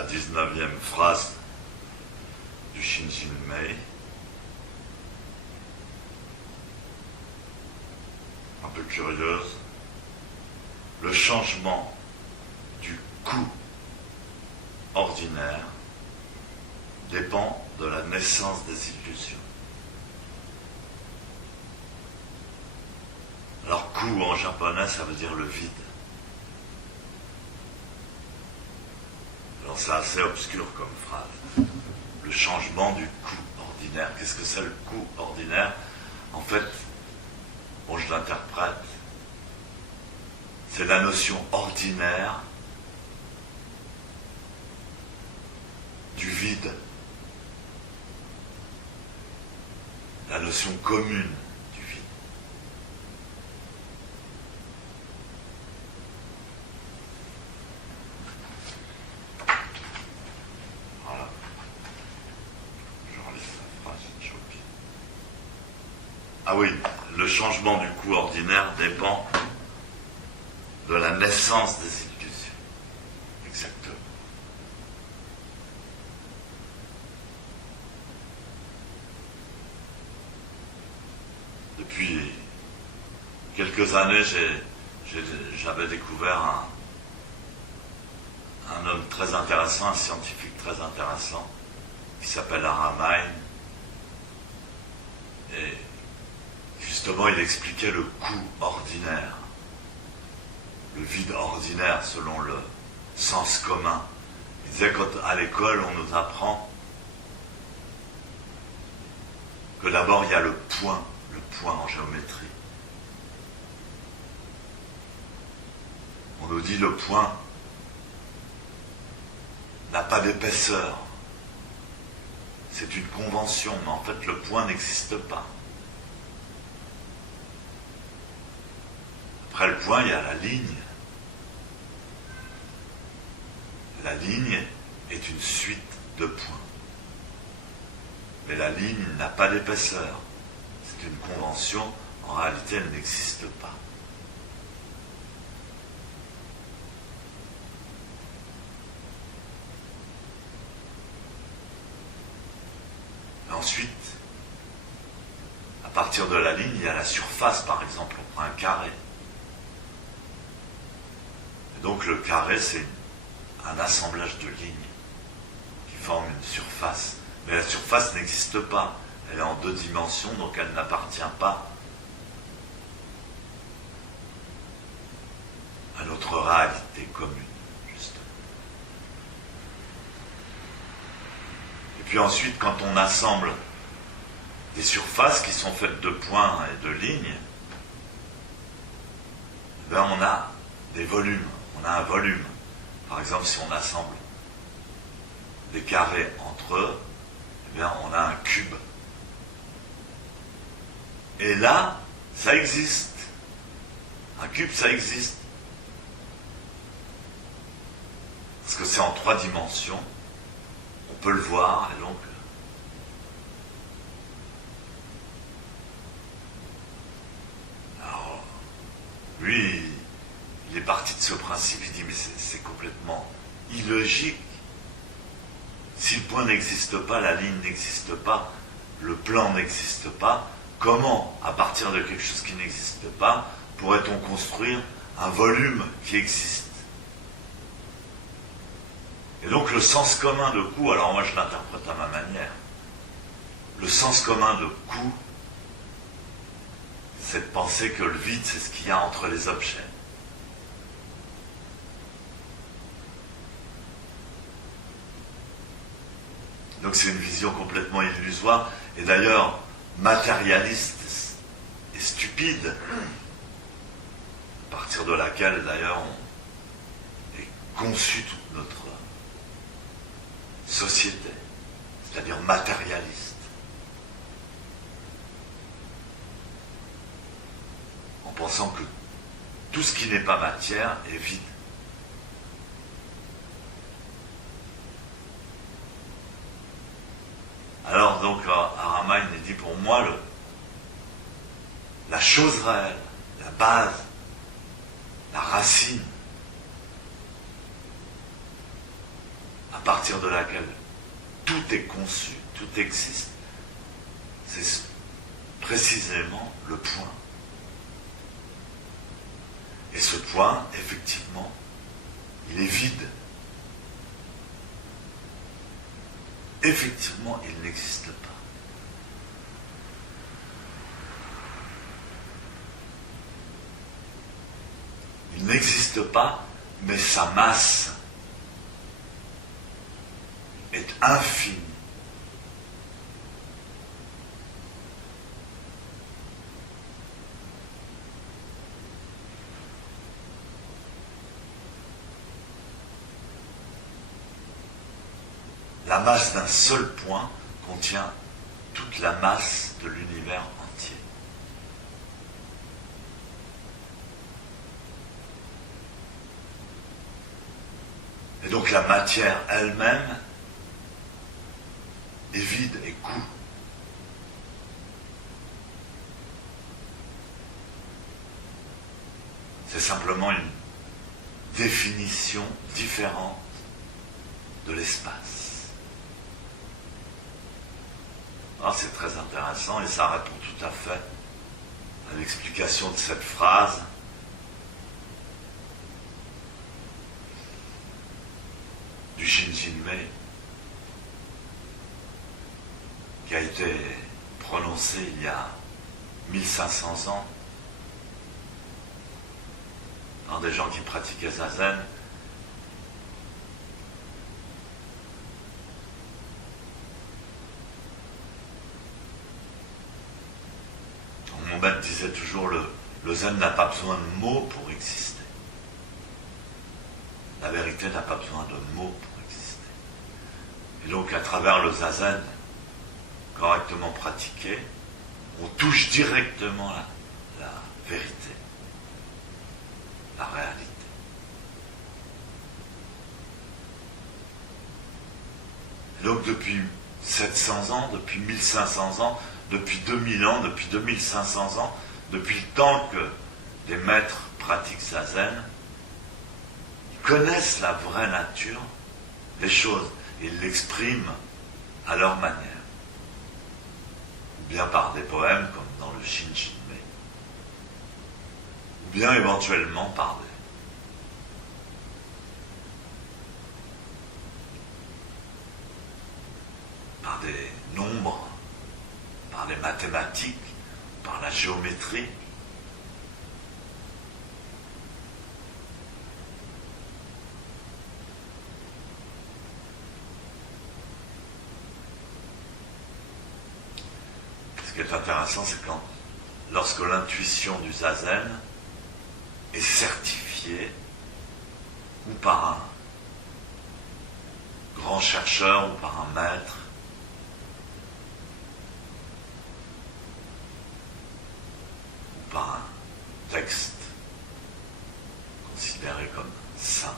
la 19e phrase du Shinjin Mei. Un peu curieuse. Le changement du coup ordinaire dépend de la naissance des illusions. Alors, ku en japonais, ça veut dire le vide. Alors, c'est assez obscur comme phrase. Le changement du ku ordinaire. Qu'est-ce que c'est le ku ordinaire? En fait, bon, je l'interprète. C'est la notion ordinaire du vide. La notion commune du vide. Voilà. Je relis la phrase, j'ai choqué. Ah oui, le changement du coup ordinaire dépend de la naissance des illusions. Exactement. Depuis quelques années, j'avais découvert un homme très intéressant, un scientifique très intéressant, qui s'appelle Aramain. Et justement, il expliquait le coup ordinaire, le vide ordinaire selon le sens commun. Il disait qu'à l'école, on nous apprend que d'abord il y a le point en géométrie. On nous dit le point n'a pas d'épaisseur. C'est une convention, mais en fait le point n'existe pas. Après le point, il y a la ligne. La ligne est une suite de points. Mais la ligne n'a pas d'épaisseur. C'est une convention, en réalité elle n'existe pas. Et ensuite, à partir de la ligne, il y a la surface, par exemple, on prend un carré. Et donc le carré, c'est un assemblage de lignes qui forment une surface. Mais la surface n'existe pas. Elle est en 2 dimensions, donc elle n'appartient pas à notre réalité commune, justement. Et puis ensuite, quand on assemble des surfaces qui sont faites de points et de lignes, ben on a des volumes. On a un volume. Par exemple, si on assemble des carrés entre eux, eh bien, on a un cube. Et là, ça existe. Un cube, ça existe. Parce que c'est en 3 dimensions. On peut le voir, et donc... Alors, lui, il est parti de ce principe, il dit, mais c'est complètement illogique. Si le point n'existe pas, la ligne n'existe pas, le plan n'existe pas, comment, à partir de quelque chose qui n'existe pas, pourrait-on construire un volume qui existe? Et donc le sens commun de coup, alors moi je l'interprète à ma manière, le sens commun de coup, c'est de penser que le vide, c'est ce qu'il y a entre les objets. Donc c'est une vision complètement illusoire, et d'ailleurs matérialiste et stupide, à partir de laquelle d'ailleurs on est conçu toute notre société, c'est-à-dire matérialiste. En pensant que tout ce qui n'est pas matière est vide. Alors donc Aramain dit, pour moi la chose réelle, la base, la racine, à partir de laquelle tout est conçu, tout existe, c'est précisément le point. Et ce point, effectivement, il est vide. Effectivement, il n'existe pas. Il n'existe pas, mais sa masse est infinie. La masse d'un seul point contient toute la masse de l'univers entier. Et donc la matière elle-même est vide et coût. C'est simplement une définition différente de l'espace. Alors c'est très intéressant et ça répond tout à fait à l'explication de cette phrase. Du Shinjinmei qui a été prononcé il y a 1500 ans par des gens qui pratiquaient Zazen. Mon maître disait toujours le Zen n'a pas besoin de mots pour exister. La vérité n'a pas besoin de mots pour exister. Et donc, à travers le Zazen, correctement pratiqué, on touche directement la vérité, la réalité. Et donc, depuis 700 ans, depuis 1500 ans, depuis 2000 ans, depuis 2500 ans, depuis le temps que des maîtres pratiquent Zazen, connaissent la vraie nature des choses et l'expriment à leur manière. Ou bien par des poèmes comme dans le Shinjinmei. Ou bien éventuellement par des nombres, par les mathématiques, par la géométrie. Ce qui est intéressant, c'est lorsque l'intuition du Zazen est certifiée ou par un grand chercheur ou par un maître, ou par un texte considéré comme saint.